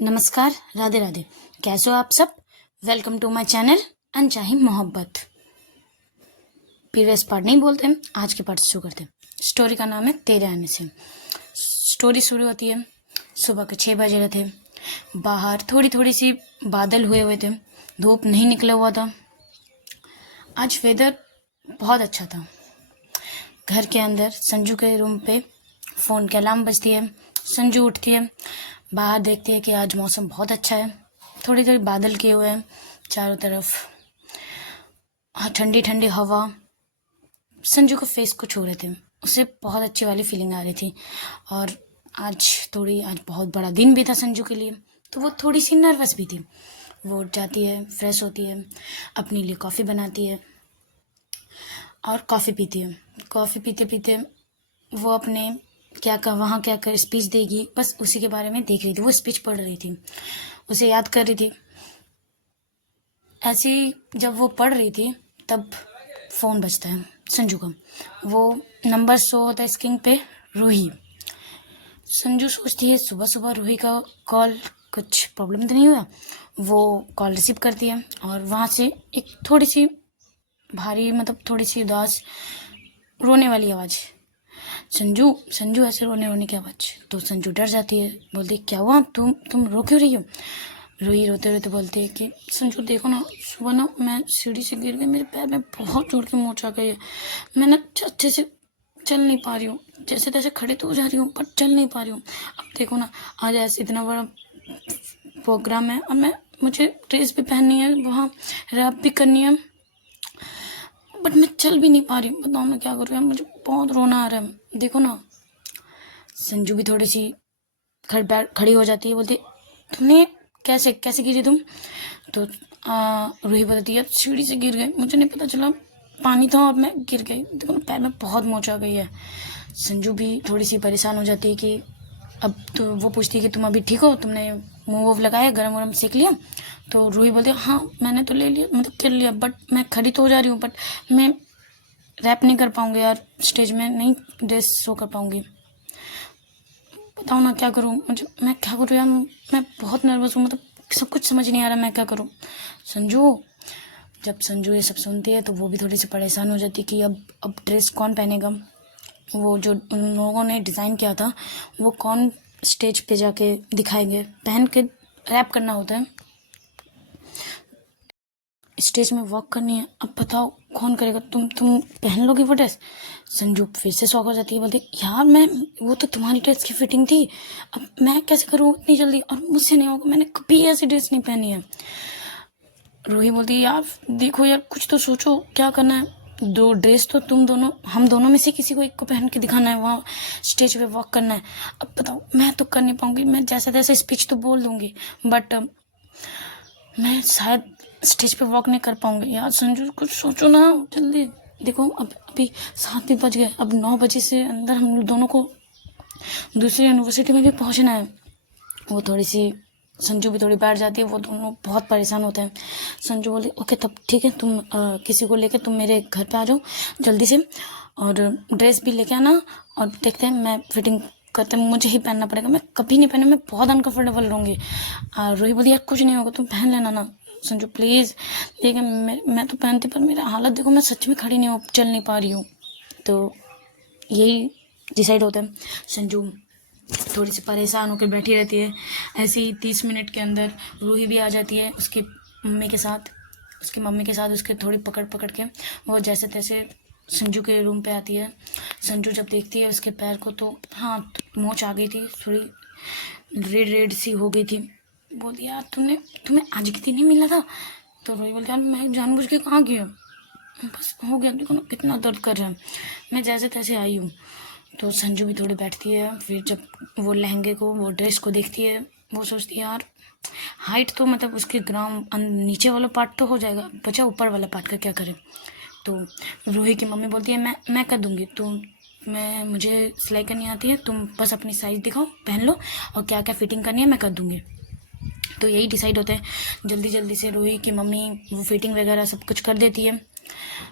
नमस्कार, राधे राधे। कैसे हो आप सब? वेलकम टू माय चैनल अनचाही मोहब्बत। प्रीवियस पार्ट नहीं बोलते हैं, आज के पार्ट शुरू करते हैं। स्टोरी का नाम है तेरे आने से। स्टोरी शुरू होती है, सुबह के 6 बजे रहे थे। बाहर थोड़ी थोड़ी सी बादल हुए थे, धूप नहीं निकला हुआ था। आज वेदर बहुत अच्छा था। घर के अंदर संजू के रूम पे फ़ोन की अलार्म बजती है। संजू उठती है, बाहर देखती है कि आज मौसम बहुत अच्छा है। थोड़ी थोड़ी बादल किए हुए हैं चारों तरफ, ठंडी ठंडी हवा संजू के फेस को छू रहे थे। उसे बहुत अच्छी वाली फीलिंग आ रही थी। और आज बहुत बड़ा दिन भी था संजू के लिए, तो वो थोड़ी सी नर्वस भी थी। वो उठ जाती है, फ्रेश होती है, अपने लिए कॉफ़ी बनाती है और कॉफ़ी पीती है। कॉफ़ी पीते पीते वो अपने वहाँ क्या कर स्पीच देगी, बस उसी के बारे में देख रही थी। वो स्पीच पढ़ रही थी, उसे याद कर रही थी। ऐसे ही जब वो पढ़ रही थी तब फ़ोन बजता है संजू का। वो नंबर शो होता है स्क्रीन पे, रूही। संजू सोचती है सुबह सुबह रूही का कॉल, कुछ प्रॉब्लम तो नहीं हुआ। वो कॉल रिसीव करती है और वहाँ से एक थोड़ी सी भारी, मतलब थोड़ी सी उदास रोने वाली आवाज़, संजू संजू ऐसे रोने की आवाज़। तो संजू डर जाती है, बोलती क्या हुआ, तुम रो क्यों रही हो? रोई रोते रोते बोलती है कि संजू देखो ना, सुबह ना मैं सीढ़ी से गिर गई, मेरे पैर में बहुत जोर की मोच आ गई है। मैं ना अच्छे से चल नहीं पा रही हूँ, जैसे तैसे खड़े तो हो जा रही हूँ पर चल नहीं पा रही हूँ। अब देखो ना, आज ऐसे इतना बड़ा प्रोग्राम है और मुझे ड्रेस भी पहननी है, वहाँ रैप भी करनी है, बट मैं चल भी नहीं पा रही हूँ। बताओ मैं क्या करूँ यार, मुझे बहुत रोना आ रहा है, देखो ना। संजू भी थोड़ी सी खड़ी हो जाती है, बोलती तुमने कैसे कैसे गिरी तुम? तो रूही बताती है सीढ़ी से गिर गई, मुझे नहीं पता चला, पानी था और मैं गिर गई, देखो ना पैर में बहुत मोच आ गई है। संजू भी थोड़ी सी परेशान हो जाती है कि अब तो वो पूछती है कि तुम अभी ठीक हो, तुमने मुँह वूँह लगाया, गरम वरम सेक लिया? तो रूही बोलती है हाँ मैंने तो ले लिया, मतलब कर लिया, बट मैं खड़ी तो हो जा रही हूँ, बट मैं रैप नहीं कर पाऊँगी यार, स्टेज में नहीं ड्रेस शो कर पाऊँगी। बताओ ना क्या करूँ, मैं क्या करूँ यार, मैं बहुत नर्वस हूँ, मतलब सब कुछ समझ नहीं आ रहा मैं क्या करूँ। जब संजू ये सब सुनती है तो वो भी थोड़ी सी परेशान हो जाती है कि अब ड्रेस कौन पहनेगा। वो जो उन लोगों ने डिज़ाइन किया था वो कौन स्टेज पे जाके दिखाएंगे, पहन के रैप करना होता है, स्टेज में वॉक करनी है। अब बताओ कौन करेगा, तुम पहन लोगी वो ड्रेस? संजू फिर से शौक हो जाती है, बोलती यार मैं, वो तो तुम्हारी ड्रेस की फिटिंग थी, अब मैं कैसे करूँ इतनी जल्दी, और मुझसे नहीं होगा, मैंने कभी ऐसी ड्रेस नहीं पहनी है। रूही बोलती यार देखो यार, कुछ तो सोचो क्या करना है, दो ड्रेस तो हम दोनों में से किसी को एक को पहन के दिखाना है, वहाँ स्टेज पे वॉक करना है। अब बताओ मैं तो कर नहीं पाऊंगी, मैं जैसे तैसे स्पीच तो बोल दूंगी, बट मैं शायद स्टेज पे वॉक नहीं कर पाऊंगी। यार संजू कुछ सोचो ना जल्दी, देखो अब अभी 7 भी बज गए, अब 9 बजे से अंदर हम दोनों को दूसरी यूनिवर्सिटी में भी पहुंचना है। वो थोड़ी सी संजू भी थोड़ी बैठ जाती है, वो दोनों बहुत परेशान होते हैं। संजू बोली ओके तब ठीक है, तुम किसी को लेकर तुम मेरे घर पे आ जाओ जल्दी से, और ड्रेस भी लेके आना, और देखते हैं मैं फिटिंग करते हैं, मुझे ही पहनना पड़ेगा, मैं कभी नहीं पहने, मैं बहुत अनकंफर्टेबल रहूँगी। रूही बोली यार कुछ नहीं होगा, तुम पहन लेना ना। संजू प्लीज़, ठीक है मैं तो पहनती, पर मेरा हालत देखो, मैं सच में खड़ी नहीं हो, चल नहीं पा रही हूँ। तो यही डिसाइड होता है। संजू थोड़ी सी परेशान होकर बैठी रहती है। ऐसे ही 30 मिनट के अंदर रूही भी आ जाती है उसकी मम्मी के साथ उसके थोड़ी पकड़ पकड़ के वो जैसे तैसे संजू के रूम पे आती है। संजू जब देखती है उसके पैर को तो हाँ मोच आ गई थी, थोड़ी रेड सी हो गई थी। बोली यार तुम्हें आज के दिन ही मिला था? तो रूही बोलती यार मैं जानबूझ के कहाँ गया, बस हो गया, देखो ना कितना दर्द कर रहा है, मैं जैसे तैसे आई हूँ। तो संजू भी थोड़ी बैठती है, फिर जब वो लहंगे को, वो ड्रेस को देखती है, वो सोचती है यार हाइट तो मतलब उसके नीचे वाला पार्ट तो हो जाएगा, बचा ऊपर वाला पार्ट का क्या करें। तो रूही की मम्मी बोलती है मैं कर दूँगी, मुझे सिलाई करनी आती है, तुम बस अपनी साइज़ दिखाओ, पहन लो, और क्या क्या फिटिंग करनी है मैं कर दूँगी। तो यही डिसाइड होता है। जल्दी जल्दी से रूही की मम्मी वो फिटिंग वगैरह सब कुछ कर देती है।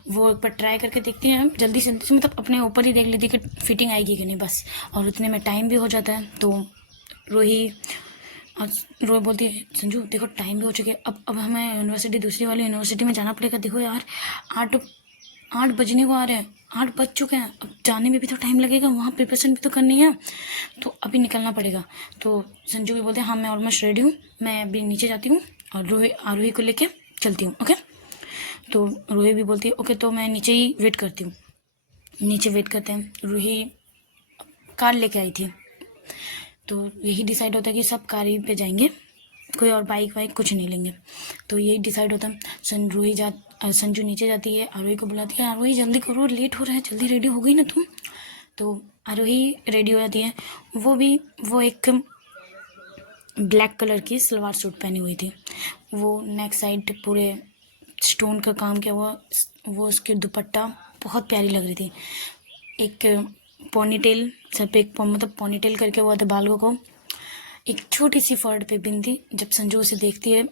वो एक बार ट्राई करके देखती है जल्दी से, मतलब अपने ऊपर ही देख लेती है कि फिटिंग आएगी कि नहीं, बस, और उतने में टाइम भी हो जाता है। तो रूही और रोए बोलती है संजू देखो टाइम भी हो चुके, अब हमें यूनिवर्सिटी, दूसरी वाली यूनिवर्सिटी में जाना पड़ेगा। देखो यार 8 बजने को आ रहे हैं, 8 बज चुके हैं, अब जाने में भी तो टाइम लगेगा, वहाँ प्रिपरेशन भी तो करनी है, तो अभी निकलना पड़ेगा। तो संजू भी बोलते हैं हाँ मैं ऑलमोस्ट रेडी हूँ, मैं अभी नीचे जाती हूँ और आरोही को लेके चलती हूँ। ओके, तो रूही भी बोलती है ओके, तो मैं नीचे ही वेट करती हूँ। नीचे वेट करते हैं, रूही कार लेके आई थी, तो यही डिसाइड होता है कि सब कार ही पे जाएंगे, कोई और बाइक वाइक कुछ नहीं लेंगे। तो यही डिसाइड होता है। संजू नीचे जाती है, आरोही को बुलाती है, आरोही जल्दी करो लेट हो रहा है, जल्दी रेडी हो गई ना तुम। तो आरोही रेडी हो जाती है, वो एक ब्लैक कलर की सलवार सूट पहनी हुई थी, वो नेक साइड पूरे स्टोन का काम किया हुआ, वो उसकी दुपट्टा बहुत प्यारी लग रही थी। एक पोनीटेल सर पे, एक मतलब पोनीटेल करके हुआ था बालों को, एक छोटी सी फर्ड पे बिंदी। जब संजू उसे देखती है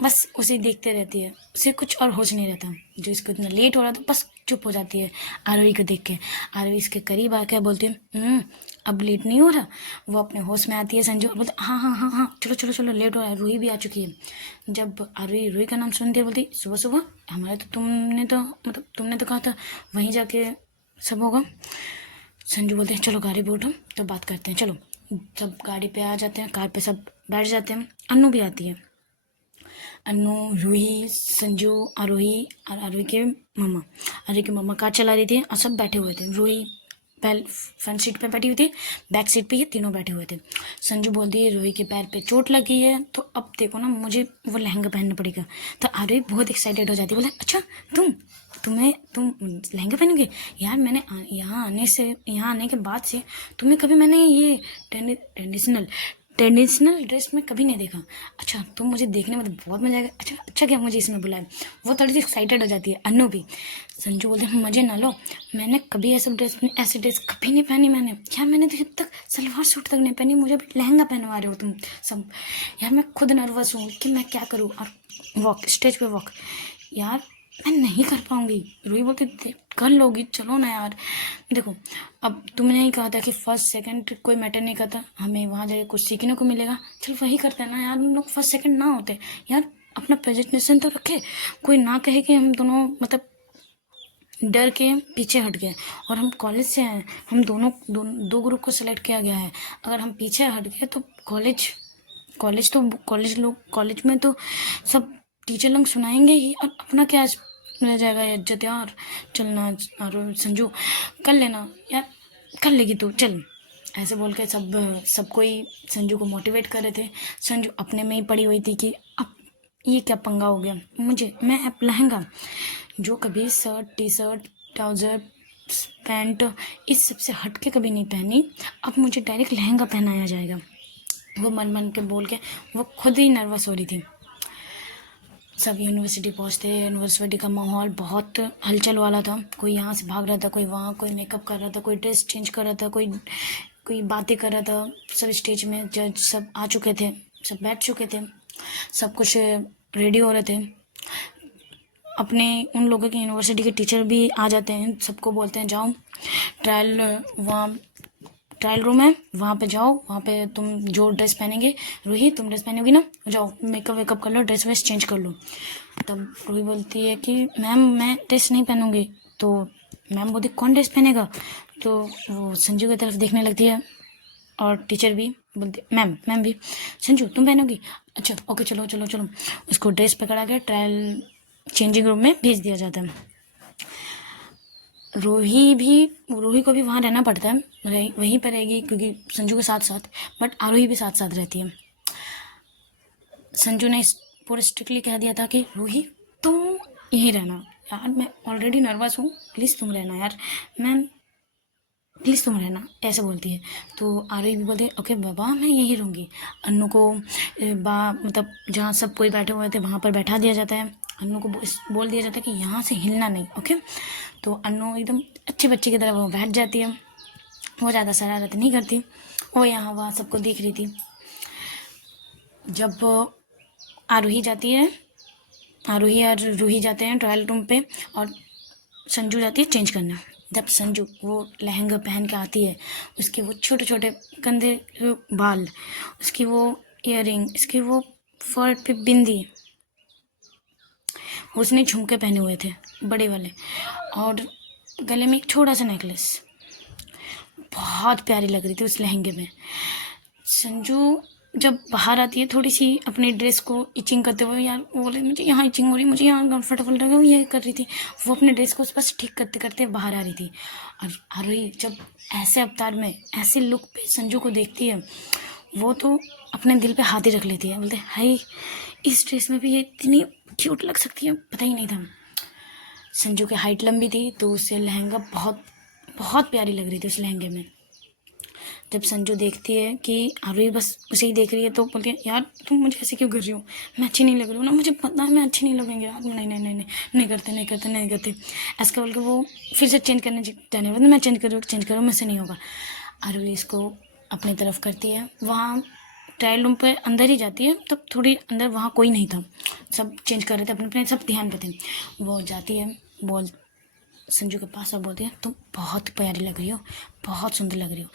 बस उसे देखते रहती है, उसे कुछ और होश नहीं रहता। जो इसको इतना लेट हो रहा था बस चुप हो जाती है आरोही को देख के। आरोही इसके करीब आकर बोलती है अब लेट नहीं हो रहा। वो अपने होश में आती है, संजू बोलते हाँ हाँ हाँ हाँ चलो चलो चलो लेट हो रहा है। रूही भी आ चुकी है। जब आरोही रूही का नाम सुनती है बोलती सुबह सुबह हमारे, तो तुमने तो कहा था वहीं जाके सब होगा। संजू बोलते हैं चलो गाड़ी पे उठो तो बात करते हैं। चलो सब गाड़ी पे आ जाते हैं, कार पे सब बैठ जाते हैं। अन्नू भी आती है, अन्नू, रूही, संजू, आरोही और आरोही के मम्मा कार चला रही थी और सब बैठे हुए थे। रूही फ्रंट सीट पे बैठी हुई थी, बैक सीट पे ये तीनों बैठे हुए थे। संजू बोलती है रूही के पैर पे चोट लगी है, तो अब देखो ना मुझे वो लहंगा पहनना पड़ेगा। तो आरोही बहुत एक्साइटेड हो जाती है, बोले अच्छा तुम लहंगा पहनोगे यार। मैंने यहाँ आने के बाद से तुम्हें कभी मैंने ये ट्रेडिशनल ड्रेस में कभी नहीं देखा। अच्छा तुम मुझे देखने में तो बहुत मजा आएगा। अच्छा क्या मुझे इसमें बुलाया। वो थोड़ी सी एक्साइटेड हो जाती है अन्नू भी। संजू बोलते हैं मजे ना लो, मैंने कभी ऐसी ड्रेस कभी नहीं पहनी। मैंने तो जब तक सलवार सूट तक नहीं पहनी, मुझे भी लहंगा पहनवा रहे हो तुम सब। यार मैं खुद नर्वस हूँ कि मैं क्या करूँ। और स्टेज पे वॉक यार मैं नहीं कर पाऊंगी। रूही बोलती कर लोगी, चलो ना यार। देखो अब तुमने ही कहा था कि फर्स्ट सेकंड कोई मैटर नहीं करता, हमें वहाँ जाके कुछ सीखने को मिलेगा, चल वही करते हैं ना यार। हम लोग फर्स्ट सेकंड ना होते यार, अपना प्रेजेंटेशन तो रखे, कोई ना कहे कि हम दोनों मतलब डर के पीछे हट गए। और हम कॉलेज से हैं, हम दो ग्रुप को सिलेक्ट किया गया है। अगर हम पीछे हट गए तो कॉलेज में तो सब टीचर लोग सुनाएंगे ही, और अपना क्या रह जाएगा इज्जत यार। चलना और संजू कर लेना यार, कर लेगी तू चल। ऐसे बोल के सब कोई संजू को मोटिवेट कर रहे थे। संजू अपने में ही पड़ी हुई थी कि अब ये क्या पंगा हो गया। मैं अब लहंगा जो कभी shirt T shirt trouser pant इस सब से हट के कभी नहीं पहनी, अब मुझे डायरेक्ट लहंगा पहनाया जाएगा। वो मन के बोल के वो खुद ही नर्वस हो रही थी। सब यूनिवर्सिटी पहुँचते, यूनिवर्सिटी का माहौल बहुत हलचल वाला था। कोई यहाँ से भाग रहा था, कोई वहाँ, कोई मेकअप कर रहा था, कोई ड्रेस चेंज कर रहा था, कोई बातें कर रहा था। सब स्टेज में जज सब आ चुके थे, सब बैठ चुके थे, सब कुछ रेडी हो रहे थे। अपने उन लोगों के यूनिवर्सिटी के टीचर भी आ जाते हैं, सबको बोलते हैं जाओ ट्रायल रूम है वहाँ पे जाओ, वहाँ पे तुम जो ड्रेस पहनेंगे, रूही तुम ड्रेस पहनोगी ना, जाओ मेकअप वेकअप कर लो, ड्रेस वेस चेंज कर लो। तब रूही बोलती है कि मैम मैं ड्रेस नहीं पहनूंगी। तो मैम बोलती कौन ड्रेस पहनेगा। तो वो संजू की तरफ देखने लगती है और टीचर भी बोलती मैम भी संजू तुम पहनोगी। अच्छा ओके चलो चलो चलो। उसको ड्रेस पकड़ा के ट्रायल चेंजिंग रूम में भेज दिया जाता है। रूही को भी वहाँ रहना पड़ता है, वहीं पर रहेगी क्योंकि संजू के साथ साथ, बट आरोही भी साथ साथ रहती है। संजू ने पूरा स्ट्रिक्टली कह दिया था कि रूही तुम यहीं रहना। यार मैं ऑलरेडी नर्वस हूँ, प्लीज़ तुम रहना यार, मैम प्लीज़ तुम रहना, ऐसे बोलती है। तो आरोही भी बोलते ओके बाबा मैं यहीं रहूँगी। अन्नू को मतलब जहाँ सब कोई बैठे हुए थे वहाँ पर बैठा दिया जाता है। अन्नू को बोल दिया जाता है कि यहाँ से हिलना नहीं, ओके। तो अन्नू एकदम अच्छे बच्चे की तरह वो बैठ जाती है, वो ज़्यादा शरारत नहीं करती, वो यहाँ वहाँ सबको देख रही थी। जब आरोही और रूही जाते हैं ट्रायल रूम पे और संजू जाती है चेंज करना। जब संजू वो लहंगा पहन के आती है, उसके वो छोटे छोटे कंधे बाल, उसकी वो ईयरिंग, इसकी वो फर पे बिंदी, उसने झुमके पहने हुए थे बड़े वाले, और गले में एक छोटा सा नेकलेस। बहुत प्यारी लग रही थी उस लहंगे में। संजू जब बाहर आती है थोड़ी सी अपनी ड्रेस को इचिंग करते हुए, यार वो बोले मुझे यहाँ इचिंग हो रही, मुझे यहाँ कंफर्टेबल लग रहा है, ये कर रही थी। वो अपने ड्रेस को बस ठीक करते करते बाहर आ रही थी। और आरोही जब ऐसे अवतार में ऐसे लुक पे संजू को देखती है, वो तो अपने दिल पे हाथ ही रख लेती है। बोलते हाय, इस ड्रेस में भी ये इतनी क्यूट लग सकती है, पता ही नहीं था। संजू की हाइट लंबी थी तो उससे लहंगा बहुत बहुत प्यारी लग रही थी उस लहंगे में। जब संजू देखती है कि आरोही बस उसे ही देख रही है तो बोलती है यार तुम मुझे ऐसे क्यों कर रही हो, मैं अच्छी नहीं लग रही हूँ ना, मुझे पता है मैं अच्छी नहीं लगेंगे यार, नहीं नहीं नहीं नहीं नहीं करते नहीं करते नहीं करते, ऐसा बोल के वो फिर से चेंज करने जाने वाले, मैं चेंज करूँ मुझसे नहीं होगा। आरोही इसको अपनी तरफ करती है। वहाँ ट्रायल रूम पे अंदर ही जाती है, तब थोड़ी अंदर वहाँ कोई नहीं था, सब चेंज कर रहे थे अपने अपने, सब ध्यान पे थे। वो जाती है, बोल संजू के पास और बोलती है तुम बहुत प्यारी लग रही हो, बहुत सुंदर लग रही हो,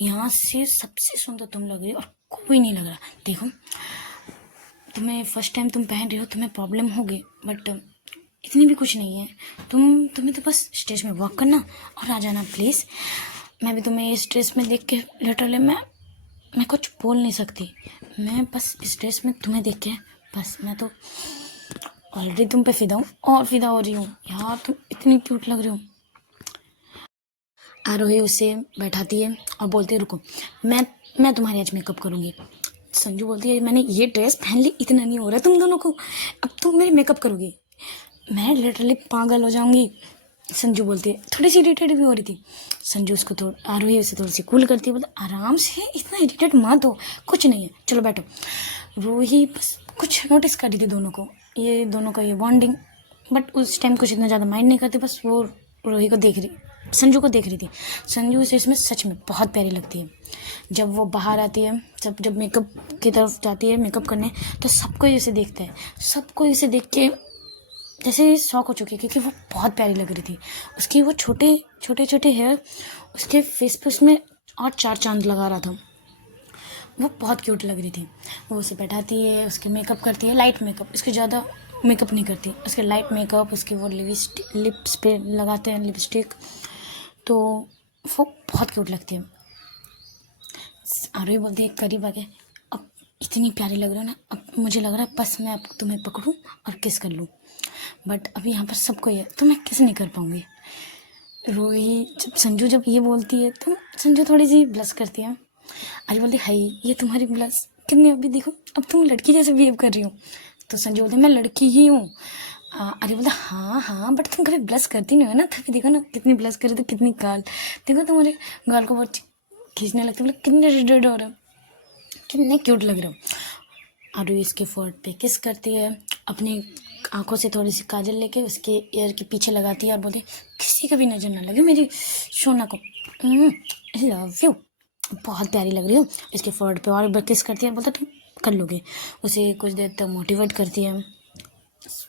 यहाँ से सबसे सुंदर तुम लग रही हो और कोई नहीं लग रहा। देखो तुम्हें फर्स्ट टाइम तुम पहन रही हो, तुम्हें प्रॉब्लम होगी बट इतनी भी कुछ नहीं है, तुम्हें तो बस स्टेज में वॉक करना और आ जाना प्लीज़। मैं भी तुम्हें इस ड्रेस में देख के लिटरली मैं कुछ बोल नहीं सकती, मैं बस इस ड्रेस में तुम्हें देख के बस मैं तो ऑलरेडी तुम पे फिदा हूँ और फिदा हो रही हूँ यार, तुम इतनी क्यूट लग रही हो। आरोही उसे बैठाती है और बोलती है रुको, मैं तुम्हारी आज मेकअप करूँगी। संजू बोलती है मैंने ये ड्रेस पहन ली, इतना नहीं हो रहा तुम दोनों को, अब तुम मेरी मेकअप करोगी, मैं लिटरली पागल हो जाऊंगी। संजू बोलती है, थोड़ी सी इरिटेट भी हो रही थी। संजू उसको आरोही उसे थोड़ी सी कूल करती है, बोलते आराम से, इतना इरिटेट मत हो, कुछ नहीं है, चलो बैठो। रूही बस कुछ नोटिस कर रही थी दोनों को, ये दोनों का ये बॉन्डिंग, बट उस टाइम कुछ इतना ज़्यादा माइंड नहीं करती, बस वो रूही को देख रही, संजू को देख रही थी। संजू से इसमें सच में बहुत प्यारी लगती है। जब वो बाहर आती है, जब मेकअप की तरफ जाती है मेकअप करने, तो सबको इसे देखता है, सबको इसे देख के जैसे शौक हो चुकी है, क्योंकि वो बहुत प्यारी लग रही थी। उसकी वो छोटे छोटे हेयर, उसके फेस पे उसमें और 4 चांद लगा रहा था, वो बहुत क्यूट लग रही थी। वो उसे बैठाती है, उसके मेकअप करती है, लाइट मेकअप, इसके ज़्यादा मेकअप नहीं करती, उसके लाइट मेकअप, उसके वो लिप्स पे लगाते हैं लिपस्टिक, तो वो बहुत क्यूट लगती है। आरोही बोलती है करीब आके, अब इतनी प्यारी लग रही है ना, अब मुझे लग रहा है बस मैं अब तुम्हें पकड़ूं और किस कर लूँ, बट अभी यहाँ पर सब कोई है तो मैं किस नहीं कर पाऊँगी। रोही संजू जब ये बोलती है तो संजू थोड़ी सी ब्लश करती है। अरे बोलती हाई ये तुम्हारी ब्लश कितनी, अभी देखो अब तुम लड़की जैसे बिहेव कर रही हो। तो संजू बोलते मैं लड़की ही हूँ। अरे बोलते हाँ हाँ बट तुम कभी ब्लश करती नहीं हो ना, तभी देखो ना कितनी ब्लश करे, तो कितनी गाल देखो, तुम्हारे गाल को बहुत खींचने लगते, मतलब कितने रेड हो रहे हो, कितने क्यूट लग रहे हो। आरू इसके फोर्ट पे किस करती है, अपनी आंखों से थोड़ी सी काजल लेके उसके ईयर के पीछे लगाती है और बोलती किसी का भी नजर ना लगे मेरी सोना को, लव यू, बहुत प्यारी लग रही हो। इसके फोर्ट पे और एक बार किस करती है, बोलता तुम कर लोगे। उसे कुछ देर तक मोटिवेट करती है,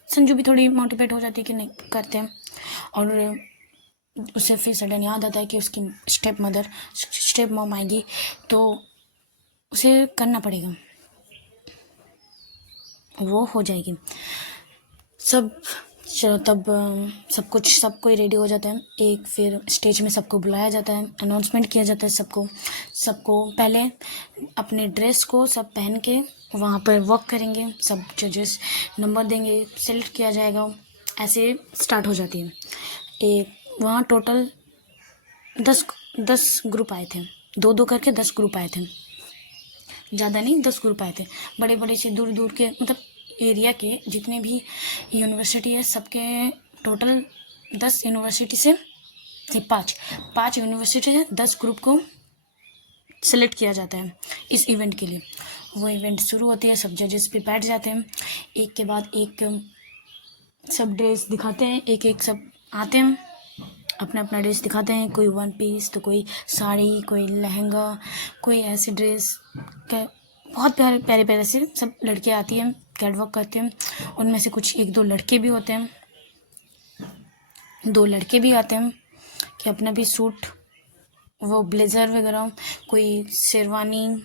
संजू भी थोड़ी मोटिवेट हो जाती है कि नहीं करते हैं। और उसे फिर सडन याद आता है कि उसकी स्टेप मॉम आएगी तो उसे करना पड़ेगा, वो हो जाएगी। तब सब कोई रेडी हो जाता है, एक फिर स्टेज में सबको बुलाया जाता है, अनाउंसमेंट किया जाता है सबको पहले अपने ड्रेस को सब पहन के वहाँ पर वॉक करेंगे, सब जजेस नंबर देंगे, सेलेक्ट किया जाएगा, ऐसे स्टार्ट हो जाती है। एक वहाँ टोटल 10 ग्रुप आए थे, 2-2 करके 10 ग्रुप आए थे, ज़्यादा नहीं 10 ग्रुप आए थे, बड़े बड़े से दूर दूर के, मतलब एरिया के जितने भी यूनिवर्सिटी है सबके टोटल 10 यूनिवर्सिटी से 5 यूनिवर्सिटी से 10 ग्रुप को सेलेक्ट किया जाता है इस इवेंट के लिए। वो इवेंट शुरू होती है, सब जजेस पे बैठ जाते हैं, एक के बाद एक सब ड्रेस दिखाते हैं, एक सब आते हैं अपना अपना ड्रेस दिखाते हैं, कोई 1 पीस तो कोई साड़ी, कोई लहंगा, कोई ऐसी ड्रेस का, बहुत प्यारे प्यारे प्यारे से सब लड़के आती हैं, कैटवॉक करते हैं। उनमें से कुछ 1-2 लड़के भी होते हैं, 2 लड़के भी आते हैं कि अपना भी सूट, वो ब्लेज़र वगैरह, कोई शेरवानी,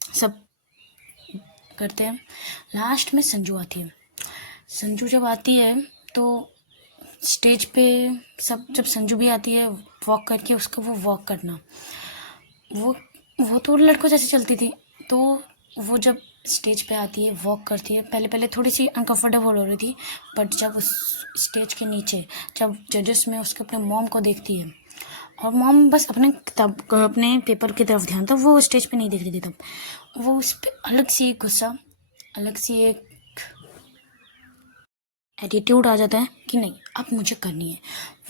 सब करते हैं। लास्ट में संजू आती है। संजू जब आती है तो स्टेज पे सब, जब संजू भी आती है वॉक करके, उसका वो वॉक करना, वो तो लड़कों जैसे चलती थी। तो वो जब स्टेज पे आती है, वॉक करती है, पहले पहले थोड़ी सी अनकंफर्टेबल हो रही थी, बट जब उस स्टेज के नीचे जब जजेस में उसके अपने मॉम को देखती है, और मॉम बस अपने पेपर की तरफ ध्यान था, वो स्टेज पे नहीं देख रही थी, तब वो उस पर अलग सी एक गुस्सा, अलग सी एक एटीट्यूड आ जाता है कि नहीं अब मुझे करनी है।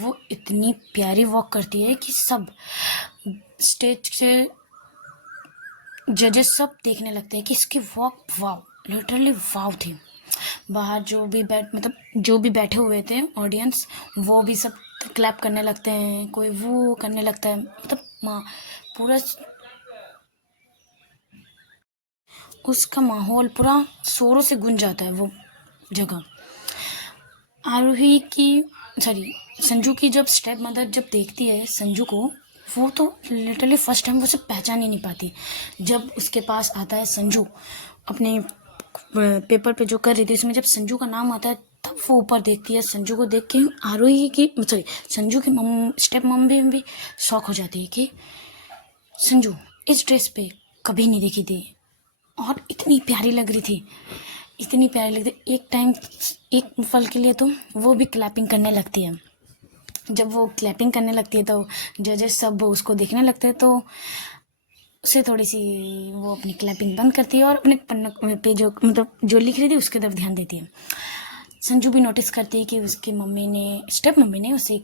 वो इतनी प्यारी वॉक करती है कि सब स्टेज से जजेस सब देखने लगते हैं कि इसकी वॉक वाव, लिटरली वाव थी। बाहर जो भी बैठे हुए थे ऑडियंस, वो भी सब क्लैप करने लगते हैं, कोई वो करने लगता है, मतलब पूरा उसका माहौल पूरा शोरों से गूंज जाता है वो जगह। संजू की जब स्टेप मदर जब देखती है संजू को, वो तो लिटरली फर्स्ट टाइम वो उसे पहचान ही नहीं पाती। जब उसके पास आता है संजू अपने पेपर पे जो कर रही थी, उसमें जब संजू का नाम आता है, तब वो ऊपर देखती है। संजू को देख के संजू की स्टेप मम भी शॉक हो जाती है कि संजू इस ड्रेस पे कभी नहीं देखी थी, और इतनी प्यारी लग रही थी, इतनी प्यारी लग रही थी। एक पल के लिए तो वो भी क्लैपिंग करने लगती है। जब वो क्लैपिंग करने लगती है तो जजेस सब उसको देखने लगते हैं, तो उसे थोड़ी सी वो अपनी क्लैपिंग बंद करती है और अपने पन्ने पे जो लिख रही थी उसकी तरफ ध्यान देती है। संजू भी नोटिस करती है कि उसकी स्टेप मम्मी ने उसे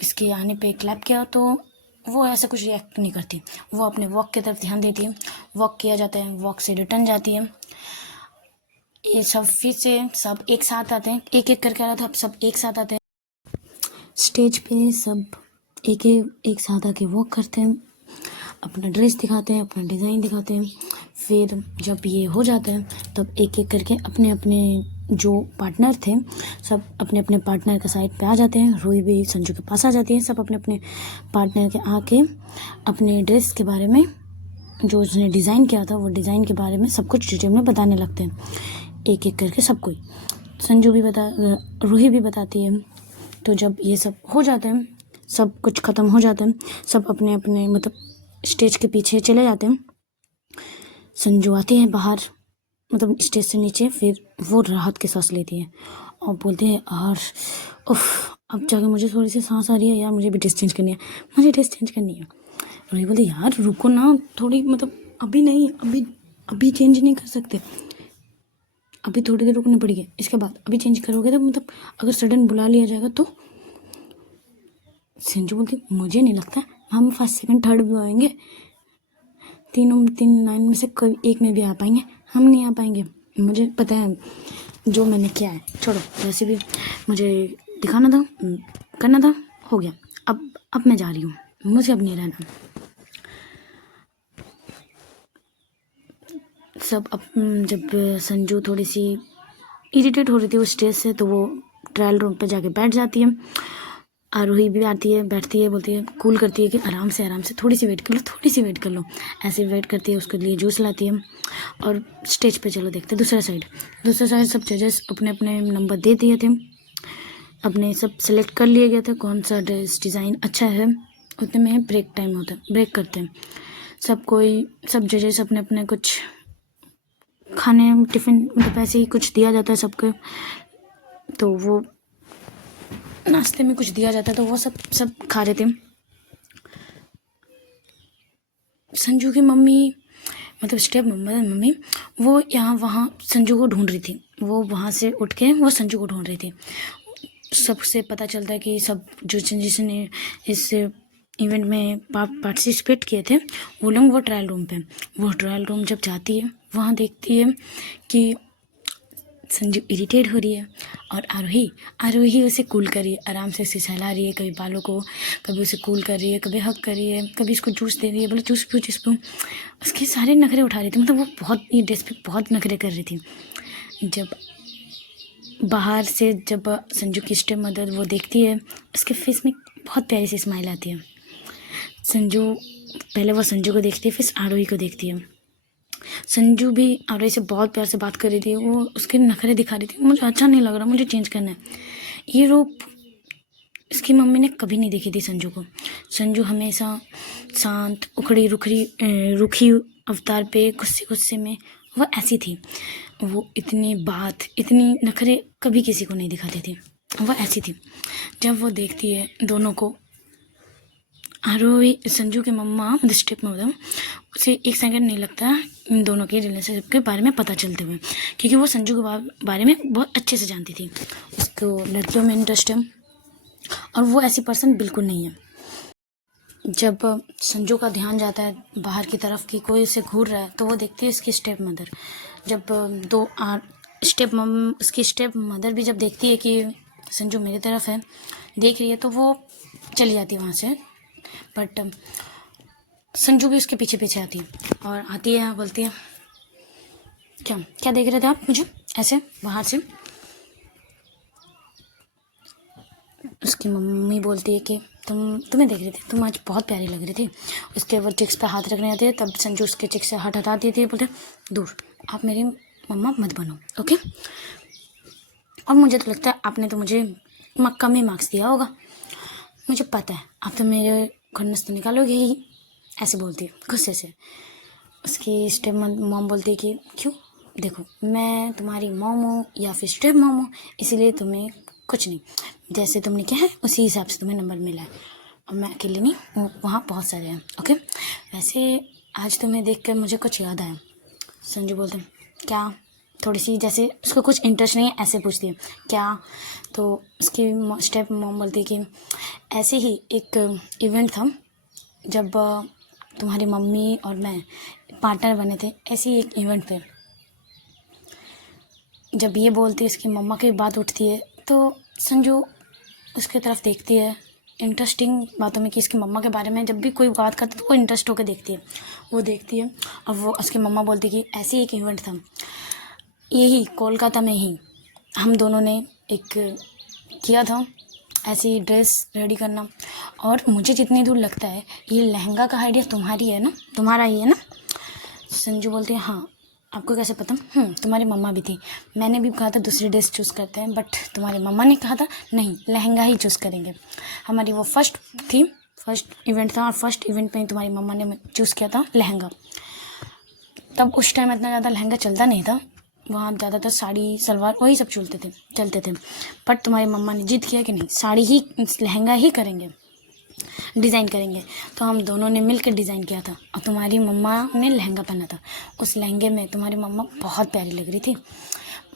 इसके आने पे क्लैप किया, तो वो ऐसा कुछ रिएक्ट नहीं करती। वो अपने वॉक की तरफ ध्यान देती है। वॉक किया जाता है, वॉक से रिटर्न जाती है। ये सब फिर से सब एक साथ आते हैं, एक एक करके आ रहा था, अब सब एक साथ आते हैं स्टेज पे। सब एक साथ आके वॉक करते हैं, अपना ड्रेस दिखाते हैं, अपना डिज़ाइन दिखाते हैं। फिर जब ये हो जाता है तब एक एक करके अपने अपने जो पार्टनर थे सब अपने अपने पार्टनर के साइड पे आ जाते हैं। रूही भी संजू के पास आ जाती है। सब अपने अपने पार्टनर के आके अपने ड्रेस के बारे में, जो उसने डिज़ाइन किया था, वो डिज़ाइन के बारे में सब कुछ डिटेल में बताने लगते हैं, एक एक करके सब कोई। रूही भी बताती है। तो जब ये सब हो जाता है, सब कुछ ख़त्म हो जाता है, सब अपने अपने स्टेज के पीछे चले जाते हैं। संजू आती है बाहर, स्टेज से नीचे। फिर वो राहत की सांस लेती है और बोलती है, और अब जाके मुझे थोड़ी सी सांस आ रही है यार, मुझे भी ड्रेस चेंज करनी है, मुझे ड्रेस चेंज करनी है। रूही बोलती, यार रुको ना थोड़ी, अभी नहीं, अभी चेंज नहीं कर सकते, अभी थोड़ी देर रुकनी पड़ेगी, इसके बाद अभी चेंज करोगे तो अगर सडन बुला लिया जाएगा तो। संजू बोलती, मुझे नहीं लगता हम फर्स्ट सेकंड थर्ड भी आएंगे, तीन लाइन में से कोई एक में भी आ पाएंगे, हम नहीं आ पाएंगे। मुझे पता है जो मैंने किया है, छोड़ो, वैसे भी मुझे दिखाना था, करना था, हो गया, अब मैं जा रही हूँ, मुझे अब नहीं रहना। सब जब संजू थोड़ी सी इरिटेट हो रही थी उस स्टेज से, तो वो ट्रायल रूम पे जाके बैठ जाती है। आरोही भी आती है, बैठती है, बोलती है, कूल करती है कि आराम से थोड़ी सी वेट कर लो। ऐसे वेट करती है, उसके लिए जूस लाती है और स्टेज पे चलो देखते हैं दूसरा साइड। सब जजेस अपने अपने नंबर दे दिए थे, अपने सब सेलेक्ट कर लिया गया था कौन सा ड्रेस डिज़ाइन अच्छा है। उतने में ब्रेक टाइम होता है, ब्रेक करते हैं सब जजेस अपने अपने कुछ खाने, टिफ़िन, ऐसे ही कुछ दिया जाता है सबको, तो वो नाश्ते में कुछ दिया जाता है, तो वो सब खा रहे थे। संजू की मम्मी, स्टेप मम्मी, वो यहाँ वहाँ संजू को ढूंढ रही थी। वो वहाँ से उठ के वो संजू को ढूंढ रही थी। सबसे पता चलता है कि सब जिसने इस इवेंट में पार्टिसिपेट किए थे, वो लोग वो ट्रायल रूम जब जाती है, वहाँ देखती है कि संजू इरिटेट हो रही है और आरोही उसे कूल कर रही है, आराम से उसे सहला रही है, कभी बालों को, कभी उसे कूल कर रही है, कभी हक कर रही है, कभी इसको जूस दे रही है, बोले जूस पियो। उसके सारे नखरे उठा रही थी, वो बहुत ये ड्रेस पे बहुत नखरे कर रही थी। जब बाहर से जब संजू की स्टेप मदर वो देखती है, उसके फेस में बहुत प्यारी सी स्माइल आती है। पहले वो संजू को देखती है, फिर आरोही को देखती है। संजू भी आरोही से बहुत प्यार से बात कर रही थी, वो उसके नखरे दिखा रही थी। मुझे अच्छा नहीं लग रहा, मुझे चेंज करना है। ये रूप इसकी मम्मी ने कभी नहीं देखी थी संजू को। संजू हमेशा शांत, उखड़ी रुखी अवतार पे गुस्से गुस्से में वह ऐसी थी। वो इतनी नखरे कभी किसी को नहीं दिखाती थी। वह ऐसी थी। जब वो देखती है दोनों को, आरोही संजू के मम्मा स्टेप मदर, उसे एक सेकंड नहीं लगता इन दोनों के रिलेशनशिप के बारे में पता चलते हुए, क्योंकि वो संजू के बारे में बहुत अच्छे से जानती थी। उसको लड़कियों में इंटरेस्ट है और वो ऐसी पर्सन बिल्कुल नहीं है। जब संजू का ध्यान जाता है बाहर की तरफ कि कोई उसे घूर रहा है, तो वो देखती है इसकी स्टेप मदर। जब उसकी स्टेप मदर भी जब देखती है कि संजू मेरी तरफ है, देख रही है, तो वो चली जाती है वहाँ से। बट संजू भी उसके पीछे पीछे आती है और आती है, बोलती है क्या क्या देख रहे थे आप मुझे ऐसे बाहर से। उसकी मम्मी बोलती है कि तुम्हें देख रही थी, तुम आज बहुत प्यारी लग रही थी। उसके वो चिक्स पे हाथ रखने आते हैं, तब संजू उसके चिक्स से हाथ हटा देती है, बोलते दूर, आप मेरी मम्मा मत बनो, ओके। और मुझे तो लगता है आपने तो मुझे कम ही मार्क्स दिया होगा, मुझे पता है आप तो मेरे खुन्नस तो निकालोगे ही, ऐसे बोलती है गुस्से से। उसकी स्टेप मॉम बोलती है कि क्यों, देखो मैं तुम्हारी मॉम हूँ या फिर स्टेप मॉम हूँ, इसीलिए तुम्हें कुछ नहीं, जैसे तुमने किया है उसी हिसाब से तुम्हें नंबर मिला है। और मैं अकेले नहीं, वहाँ बहुत सारे हैं, ओके। वैसे आज तुम्हें देख कर मुझे कुछ याद आया। संजू बोलते हैं क्या, थोड़ी सी जैसे उसको कुछ इंटरेस्ट नहीं है ऐसे पूछती है क्या। तो उसकी स्टेप मॉम बोलती है कि ऐसे ही एक इवेंट था जब तुम्हारी मम्मी और मैं पार्टनर बने थे, ऐसे ही एक इवेंट पे। जब ये बोलती है, इसकी मम्मा की बात उठती है, तो संजू उसकी तरफ देखती है इंटरेस्टिंग बातों में कि इसकी मम्मा के बारे में जब भी कोई बात करता है तो वो इंटरेस्ट होकर देखती है। वो देखती है और वो उसकी मम्मा बोलती है कि ऐसे ही एक इवेंट था, यही कोलकाता में ही हम दोनों ने एक किया था, ऐसी ड्रेस रेडी करना। और मुझे जितनी दूर लगता है ये लहंगा का आइडिया तुम्हारी है ना, तुम्हारा ही है ना। संजू बोलती है हाँ, आपको कैसे पता। तुम्हारी मम्मा भी थी, मैंने भी कहा था दूसरी ड्रेस चूज़ करते हैं, बट तुम्हारी मम्मा ने कहा था नहीं लहंगा ही चूज़ करेंगे। हमारी वो फर्स्ट इवेंट था और फर्स्ट इवेंट में ही तुम्हारी मम्मा ने चूज़ किया था लहंगा। तब उस टाइम इतना ज़्यादा लहंगा चलता नहीं था, वहाँ ज़्यादातर साड़ी सलवार वही सब चलते थे। बट तुम्हारी मम्मा ने जिद किया कि नहीं साड़ी ही लहंगा ही करेंगे, डिज़ाइन करेंगे। तो हम दोनों ने मिलकर डिज़ाइन किया था और तुम्हारी मम्मा ने लहंगा पहना था। उस लहंगे में तुम्हारी मम्मा बहुत प्यारी लग रही थी,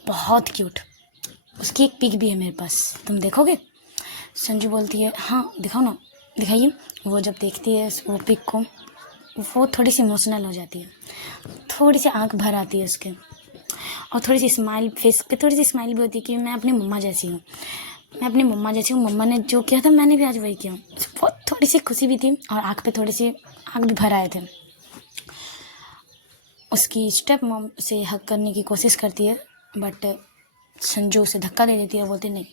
बहुत क्यूट। उसकी एक पिक भी है मेरे पास, तुम देखोगे। संजू बोलती है हाँ दिखाओ ना, दिखाइए। वो जब देखती है वो पिक को, वो थोड़ी सी इमोशनल हो जाती है, थोड़ी सी आंख भर आती है उसके, और थोड़ी सी स्माइल फेस पे थोड़ी सी स्माइल भी होती है कि मैं अपनी मम्मा जैसी हूँ, मैं अपनी मम्मा जैसी हूँ, मम्मा ने जो किया था मैंने भी आज वही किया। बहुत थोड़ी सी खुशी भी थी और आँख पे थोड़ी सी आँख भी भर आए थे। उसकी स्टेप मॉम से हक करने की कोशिश करती है, बट संजू उसे धक्का दे देती है, बोलती नहीं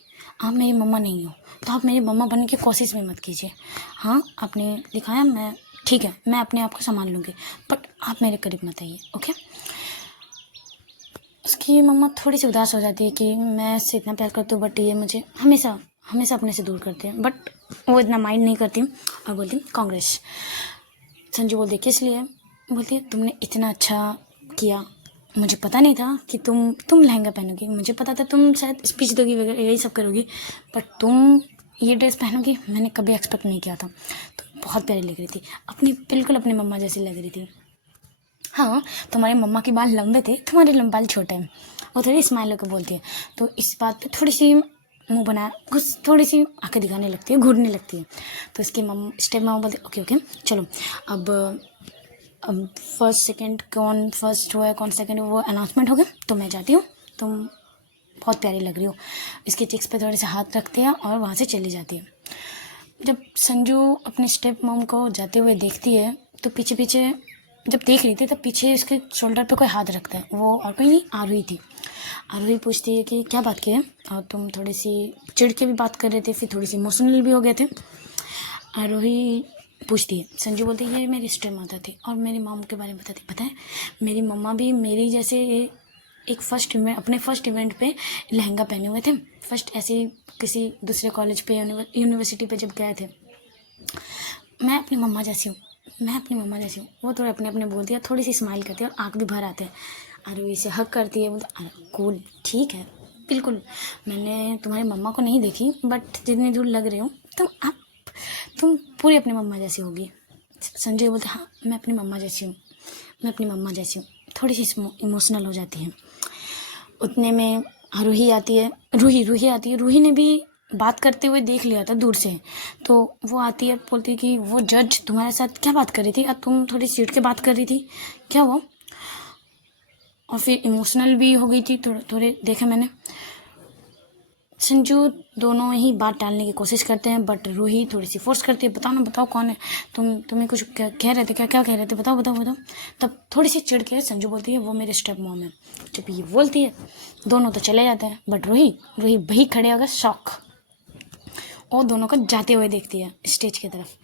आप मेरी मम्मा नहीं हो, तो आप मेरी मम्मा बनने की कोशिश भी मत कीजिए। हाँ आपने दिखाया, मैं ठीक है, मैं अपने आप को संभाल लूँगी, बट आप मेरे करीब मत आइए, ओके। उसकी मम्मा थोड़ी सी उदास हो जाती है कि मैं इससे इतना प्यार करती हूँ बट ये मुझे हमेशा अपने से दूर करते हैं, बट वो इतना माइंड नहीं करती और बोलती कांग्रेस। संजू बोलती किस लिए, बोलती तुमने इतना अच्छा किया, मुझे पता नहीं था कि तुम लहंगा पहनोगी, मुझे पता था तुम शायद स्पीच दोगी वगैरह यही सब करोगी, बट तुम ये ड्रेस पहनोगी मैंने कभी एक्सपेक्ट नहीं किया था। तो बहुत प्यारी लग रही थी, बिल्कुल अपनी मम्मा जैसी लग रही थी। हाँ तुम्हारी मम्मा के बाल लंबे थे, तुम्हारे बाल छोटे हैं। वो थोड़ी स्माइल होकर बोलती है, तो इस बात पे थोड़ी सी मुंह बना थोड़ी सी आंखें दिखाने लगती है, घूरने लगती है। तो इसकी स्टेप मामा बोलती है ओके चलो, अब फर्स्ट सेकंड कौन फर्स्ट हुआ है कौन सेकंड हुआ वो अनाउंसमेंट हो गया, तो मैं जाती हूँ, तुम बहुत प्यारी लग रही हो। इसके चिक्स पे थोड़े से हाथ रखते हैं और वहाँ से चली जाती है। जब संजू अपने स्टेप मॉम को जाते हुए देखती है, तो पीछे पीछे जब देख रही थी तब पीछे उसके शोल्डर पे कोई हाथ रखता है, वो और कोई नहीं आरोही थी। आरोही पूछती है कि क्या बात की है, और तुम थोड़ी सी चिढ़ के भी बात कर रहे थे, फिर थोड़ी सी इमोशनल भी हो गए थे। आरोही पूछती है। संजू बोलती है ये मेरी स्टेप मदर थी और मेरी मॉम के बारे में बताती। पता है मेरी मम्मा भी मेरी जैसे एक अपने फर्स्ट इवेंट पे लहंगा पहने हुए थे। फर्स्ट ऐसे ही किसी दूसरे कॉलेज पे यूनिवर्सिटी पे जब गए थे। मैं अपनी मम्मा जैसी हूँ। वो थोड़े अपने अपने बोलती है, थोड़ी सी स्माइल करती है और आँख भी भर आते हैं। अरे इसे हक करती है, बोलती कूल, ठीक है, बिल्कुल। मैंने तुम्हारी मम्मा को नहीं देखी बट जितनी दूर लग रही हूँ तुम पूरी अपनी मम्मा जैसी होगी। संजय बोलते हाँ मैं अपनी मम्मा जैसी हूँ। थोड़ी सी इमोशनल हो जाती है। उतने में रूही आती है। रूही ने भी बात करते हुए देख लिया था दूर से, तो वो आती है, बोलती है कि वो जज तुम्हारे साथ क्या बात कर रही थी और तुम थोड़ी सीट के बात कर रही थी, क्या हुआ? और फिर इमोशनल भी हो गई थी थोड़े देखे मैंने। संजू दोनों ही बात टालने की कोशिश करते हैं बट रूही थोड़ी सी फोर्स करती है, बताओ कौन है? तुम्हें कुछ कह रहे थे, क्या कह रहे थे, बताओ। तब थोड़ी सी चिढ़ के संजू बोलती है वो मेरे स्टेप मॉम है। जब ये बोलती है दोनों तो चले जाते हैं बट रूही वही खड़े होकर शॉक और दोनों को जाते हुए देखती है स्टेज की तरफ।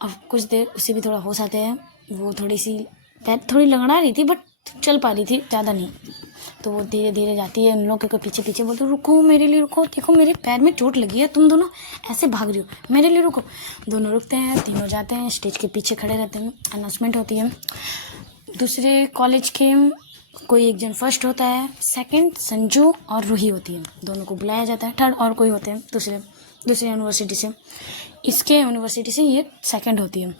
अब कुछ देर उसे भी थोड़ा होश आते हैं। वो थोड़ी सी पैर थोड़ी लंगड़ा रही थी बट चल पा रही थी, ज़्यादा नहीं। तो वो धीरे धीरे जाती है, उन लोगों के पीछे बोलती रुको, मेरे लिए रुको, देखो मेरे पैर में चोट लगी है, तुम दोनों ऐसे भाग रही हो, मेरे लिए रुको। दोनों रुकते हैं, तीनों जाते हैं, स्टेज के पीछे खड़े रहते हैं। अनाउंसमेंट होती है दूसरे कॉलेज के, कोई एक जन फर्स्ट होता है, सेकंड संजू और रूही होती है, दोनों को बुलाया जाता है। थर्ड और कोई होते हैं दूसरे यूनिवर्सिटी से। इसके यूनिवर्सिटी से ये सेकंड होती है।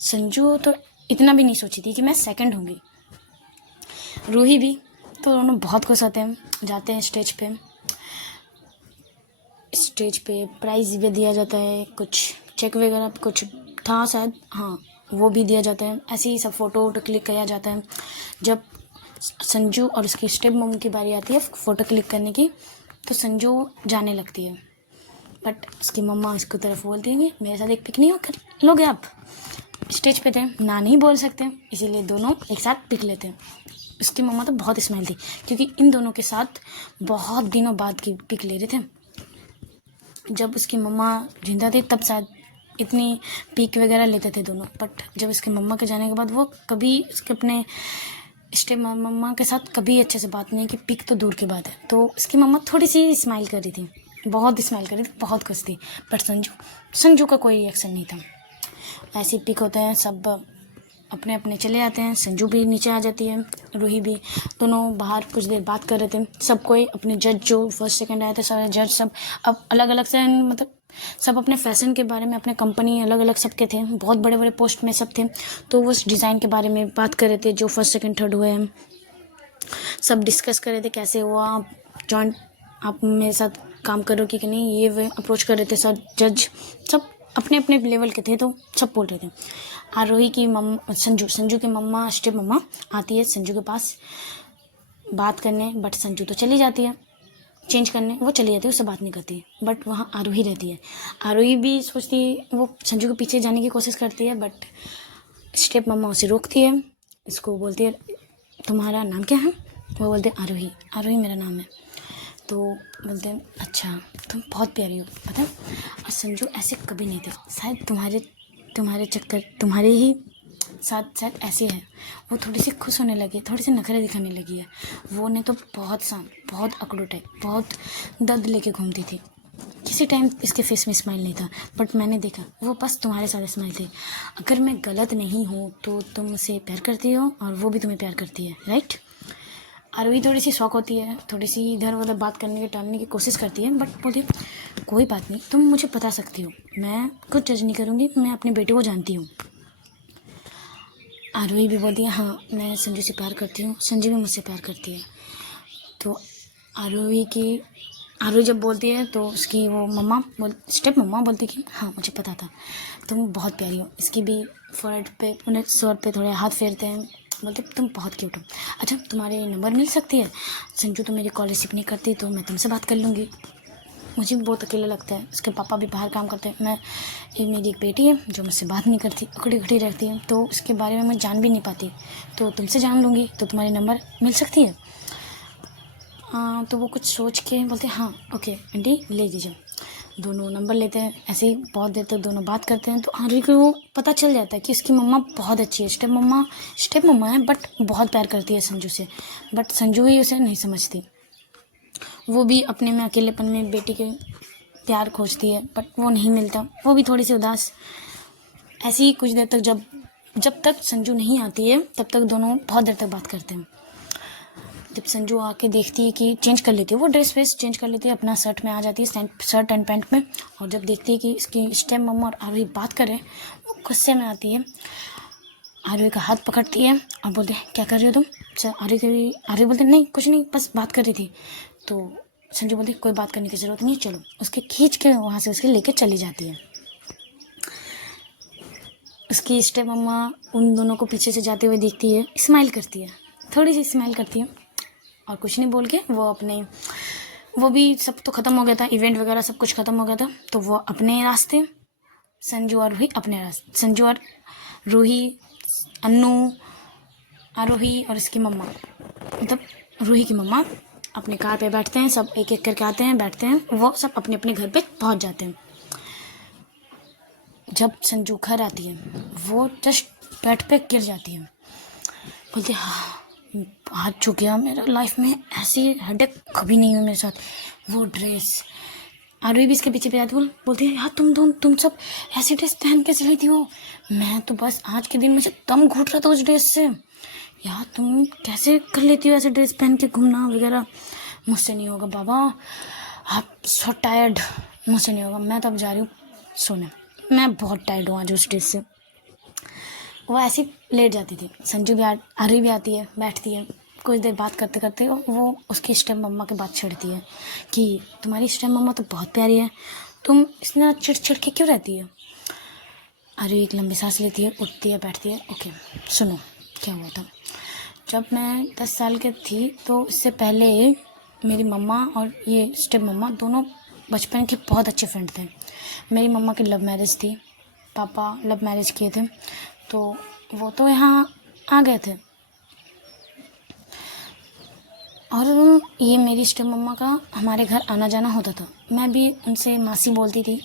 संजू तो इतना भी नहीं सोची थी कि मैं सेकंड होंगी, रूही भी। तो दोनों बहुत खुश होते हैं, जाते हैं स्टेज पे प्राइज़ भी दिया जाता है, कुछ चेक वगैरह कुछ था शायद, हाँ वो भी दिया जाता है। ऐसे ही सब फ़ोटो क्लिक किया जाता है। जब संजू और उसकी स्टेप मॉम की बारी आती है फ़ोटो क्लिक करने की, तो संजू जाने लगती है बट उसकी मम्मा उसकी तरफ बोलती है मेरे साथ एक पिक नहीं हो लोगे आप? स्टेज पे थे, ना नहीं बोल सकते, इसीलिए दोनों एक साथ पिक लेते हैं। उसकी मम्मा तो बहुत स्माइल थी क्योंकि इन दोनों के साथ बहुत दिनों बाद की पिक ले रहे थे। जब उसकी मम्मा जिंदा थी तब शायद इतनी पिक वगैरह लेते थे दोनों, बट जब उसकी मम्मा के जाने के बाद वो कभी उसके अपने स्टेप मम्मा के साथ कभी अच्छे से बात नहीं की, पिक तो दूर की बात है। तो उसकी मम्मा थोड़ी सी स्माइल कर रही थी, बहुत बहुत खुश थी, बट संजू का कोई रिएक्शन नहीं था। ऐसे पिक होते हैं, सब अपने अपने चले जाते हैं। संजू भी नीचे आ जाती है, रूही भी। दोनों बाहर कुछ देर बात कर रहे थे। सब कोई अपने जज जो फर्स्ट सेकंड आए थे सारे जज सब अब अलग अलग से, मतलब सब अपने फैशन के बारे में, अपने कंपनी अलग अलग सबके थे, बहुत बड़े बड़े पोस्ट में सब थे। तो वो उस डिज़ाइन के बारे में बात कर रहे थे जो फर्स्ट सेकंड थर्ड हुए हैं। सब डिस्कस कर रहे थे कैसे हुआ जॉइंट, आप मेरे साथ काम करोगे कि नहीं, ये वे अप्रोच कर रहे थे सर जज। सब अपने अपने लेवल के थे तो सब बोल रहे थे। आरोही की मम्मा संजू की मम्मा स्टेप मम्मा आती है संजू के पास बात करने, बट संजू तो चली जाती है चेंज करने, वो चली जाती है, उससे बात नहीं करती। बट वहाँ आरोही रहती है। आरोही भी सोचती, वो संजू के पीछे जाने की कोशिश करती है बट स्टेप मम्मा उसे रोकती है। इसको बोलती है तुम्हारा नाम क्या है? वो बोलते हैं आरोही मेरा नाम है। तो बोलते हैं अच्छा तुम बहुत प्यारी हो, पता है। और संजू ऐसे कभी नहीं थे, शायद तुम्हारे चक्कर तुम्हारे ही साथ शायद ऐसे है। वो थोड़ी सी खुश होने लगी, थोड़ी सी नखरे दिखाने लगी है। वो ने तो बहुत अकड़ूट है, बहुत दर्द लेके घूमती थी। किसी टाइम इसके फेस में स्माइल नहीं था, बट मैंने देखा वो बस तुम्हारे साथ स्माइल थी। अगर मैं गलत नहीं हूँ तो तुम उसे प्यार करती हो और वो भी तुम्हें प्यार करती है, राइट। आरोही थोड़ी सी शौक होती है, थोड़ी सी इधर उधर बात करने की टालने की कोशिश करती है, बट बोलती कोई बात नहीं, तुम मुझे बता सकती हो, मैं कुछ जज नहीं करूँगी, मैं अपनी बेटी को जानती हूँ। आरोही भी बोलती है हाँ मैं संजू से प्यार करती हूँ, संजू भी मुझसे प्यार करती है। तो आरोही जब बोलती है तो उसकी वो स्टेप मम्मा बोलती कि हाँ मुझे पता था, तुम बहुत प्यारी हो। इसकी भी फोrehead पे उन्हें सर पे थोड़े हाथ फेरते हैं, बोलते तुम बहुत क्यूट हो। अच्छा तुम्हारे नंबर मिल सकती है? संजू तो मेरी कॉलेजशिप नहीं करती तो मैं तुमसे बात कर लूँगी, मुझे भी बहुत अकेला लगता है। उसके पापा भी बाहर काम करते हैं, मेरी एक बेटी है जो मुझसे बात नहीं करती, उखड़ी रहती है, तो उसके बारे में मैं जान भी नहीं पाती, तो तुमसे जान लूँगी, तो तुम्हारी नंबर मिल सकती है। तो वो कुछ सोच के बोलते हाँ ओके आंटी ले दीजिए। दोनों नंबर लेते हैं, ऐसे ही बहुत देर तक दोनों बात करते हैं। तो आरवी को पता चल जाता है कि उसकी मम्मा बहुत अच्छी है, स्टेप मम्मा है, बट बहुत प्यार करती है संजू से, बट संजू ही उसे नहीं समझती। वो भी अपने में अकेलेपन में बेटी के प्यार खोजती है, बट वो नहीं मिलता, वो भी थोड़ी सी उदास। ऐसे ही कुछ देर तक जब तक संजू नहीं आती है तब तक दोनों बहुत देर तक बात करते हैं। जब संजू आके देखती है कि चेंज कर लेती है, वो ड्रेस वेस चेंज कर लेती है, अपना शर्ट में आ जाती है, शर्ट एंड पैंट में, और जब देखती है कि इसकी स्टेप मम्मा और आरवी बात कर रहे हैं, वो गुस्से में आती है, आरवी का हाथ पकड़ती है और बोलते हैं क्या कर रही हो तुम। आरवी बोलते नहीं कुछ नहीं, बस बात कर रही थी। तो संजू बोलती कोई बात करने की ज़रूरत नहीं, चलो। उसके खींच के वहाँ से उसके लेके चली जाती है। उसकी स्टेप मम्मा उन दोनों को पीछे से जाते हुए देखती है, स्माइल करती है, थोड़ी सी स्माइल करती है, और कुछ नहीं बोल के वो भी सब तो ख़त्म हो गया था, इवेंट वगैरह सब कुछ ख़त्म हो गया था। तो वो अपने रास्ते, संजू और रूही अपने रास्ते, संजू और रूही, अन्नू, आरोही और इसकी मम्मा, मतलब रूही की मम्मा अपने कार पे बैठते हैं, सब एक एक करके आते हैं, बैठते हैं, वो सब अपने अपने घर पे पहुंच जाते हैं। जब संजू घर आती है, वो जस्ट बेड पे गिर जाती है, बोलती हाँ हाथ चुक गया, मेरा लाइफ में ऐसी हेडेक कभी नहीं हुई मेरे साथ। वो ड्रेस, आरवी भी इसके पीछे आती, बोलती है यार तुम सब ऐसी ड्रेस पहन के चली थी हो, मैं तो बस आज के दिन मुझे दम घुट रहा था उस ड्रेस से, यार तुम कैसे कर लेती हो ऐसे ड्रेस पहन के घूमना वगैरह। मुझसे नहीं होगा बाबा, आप सो टायर्ड, मुझसे नहीं होगा, मैं तो अब जा रही हूँ सोने, मैं बहुत टायर्ड हूँ आज उस ड्रेस से। वो ऐसी लेट जाती थी। संजू भी आरवी भी आती है, बैठती है, कुछ देर बात करते करते वो उसकी स्टेप मम्मा की बात छेड़ती है कि तुम्हारी स्टेप मम्मा तो बहुत प्यारी है, तुम इतना चिड़ के क्यों रहती है। आरवी एक लंबी सांस लेती है, उठती है, बैठती है, ओके सुनो क्या हुआ था। जब मैं 10 साल की थी तो इससे पहले मेरी मम्मा और ये स्टेप मम्मा दोनों बचपन के बहुत अच्छे फ्रेंड थे। मेरी मम्मा की लव मैरिज थी, पापा लव मैरिज किए थे, तो वो तो यहाँ आ गए थे, और ये मेरी स्टेप मम्मा का हमारे घर आना जाना होता था। मैं भी उनसे मासी बोलती थी,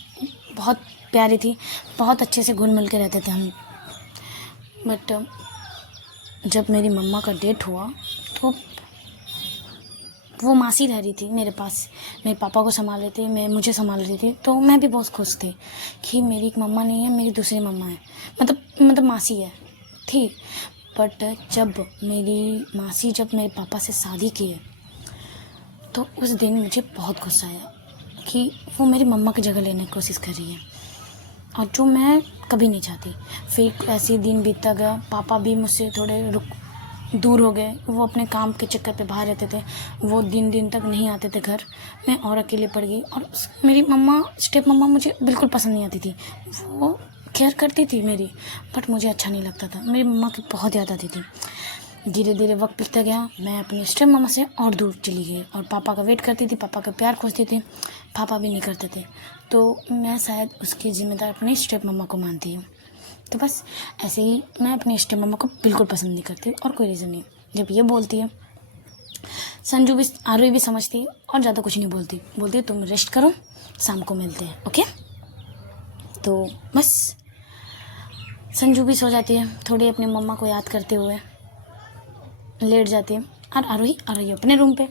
बहुत प्यारी थी, बहुत अच्छे से घुल मिल के रहते थे हम। बट जब मेरी मम्मा का डेथ हुआ तो वो मासी रह रही थी मेरे पास, मेरे पापा को संभाल रही थी, मुझे संभाल रही थी, तो मैं भी बहुत खुश थी कि मेरी एक मम्मा नहीं है, मेरी दूसरी मम्मा है, मतलब मासी है थी। बट जब मेरी मासी जब मेरे पापा से शादी की है तो उस दिन मुझे बहुत गुस्सा आया कि वो मेरी मम्मा की जगह लेने की कोशिश कर रही है, और जो मैं कभी नहीं चाहती। फिर ऐसे दिन बीतता गया, पापा भी मुझसे थोड़े दूर हो गए, वो अपने काम के चक्कर पे बाहर रहते थे, वो दिन तक नहीं आते थे घर, मैं और अकेले पड़ गई। और मेरी मम्मा स्टेप मम्मा मुझे बिल्कुल पसंद नहीं आती थी, वो केयर करती थी मेरी, बट मुझे अच्छा नहीं लगता था, मेरी मम्मा की बहुत याद आती थी। धीरे धीरे वक्त बीतता गया, मैं अपनी स्टेप मम्मा से और दूर चली गई, और पापा का वेट करती थी, पापा का प्यार खोजती थी, पापा भी नहीं करते थे, तो मैं शायद उसकी जिम्मेदार अपनी स्टेप मम्मा को मानती हूँ। तो बस ऐसे ही मैं अपनी स्टेप मम्मा को बिल्कुल पसंद नहीं करती, और कोई रीज़न नहीं। जब ये बोलती है, संजू भी, आरवी भी समझती है, और ज़्यादा कुछ नहीं बोलती है तुम रेस्ट करो, शाम को मिलते हैं, ओके। तो बस संजू भी सो जाती है, थोड़ी अपनी मम्मा को याद करते हुए लेट जाती है, और आरोही अपने रूम पे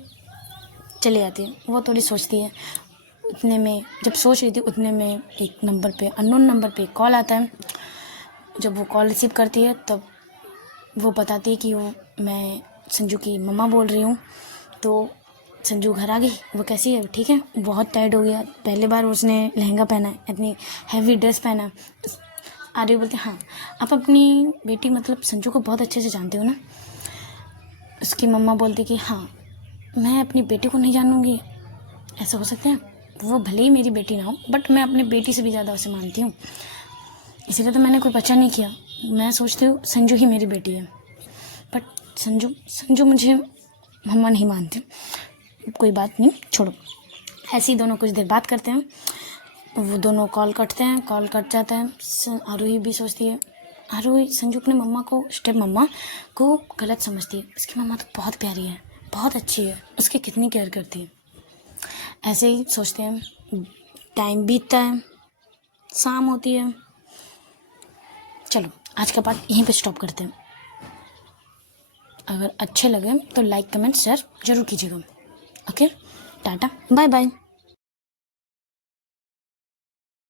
चली जाती है। वो थोड़ी सोचती है, उतने में जब सोच रही थी उतने में एक नंबर पे, अननोन नंबर पे कॉल आता है। जब वो कॉल रिसीव करती है तब वो बताती है कि मैं संजू की मम्मा बोल रही हूँ। तो संजू घर आ गई, वो कैसी है, ठीक है, बहुत टायर्ड हो गया, पहली बार उसने लहंगा पहना है, इतनी हैवी ड्रेस पहना है। आरवी बोलते हाँ आप अपनी बेटी मतलब संजू को बहुत अच्छे से जानते हो ना। उसकी मम्मा बोलती कि हाँ मैं अपनी बेटी को नहीं जानूँगी, ऐसा हो सकता है, वो भले ही मेरी बेटी ना हो, बट मैं अपनी बेटी से भी ज़्यादा उसे मानती हूँ, इसीलिए तो मैंने कोई बच्चा नहीं किया, मैं सोचती हूँ संजू ही मेरी बेटी है। बट संजू मुझे मम्मा नहीं मानती, कोई बात नहीं छोड़ो। ऐसे ही दोनों कुछ देर बात करते हैं, वो दोनों कॉल कट जाता है। आरोही भी सोचती है, आरोही संजू अपने मम्मा को, स्टेप मम्मा को गलत समझती है, उसकी मम्मा तो बहुत प्यारी है, बहुत अच्छी है, उसकी कितनी केयर करती है। ऐसे ही सोचते हैं, टाइम बीतता है, शाम होती है। चलो आज का पार्ट यहीं पे स्टॉप करते हैं। अगर अच्छे लगे तो लाइक कमेंट शेयर जरूर कीजिएगा। Okay, tata bye bye.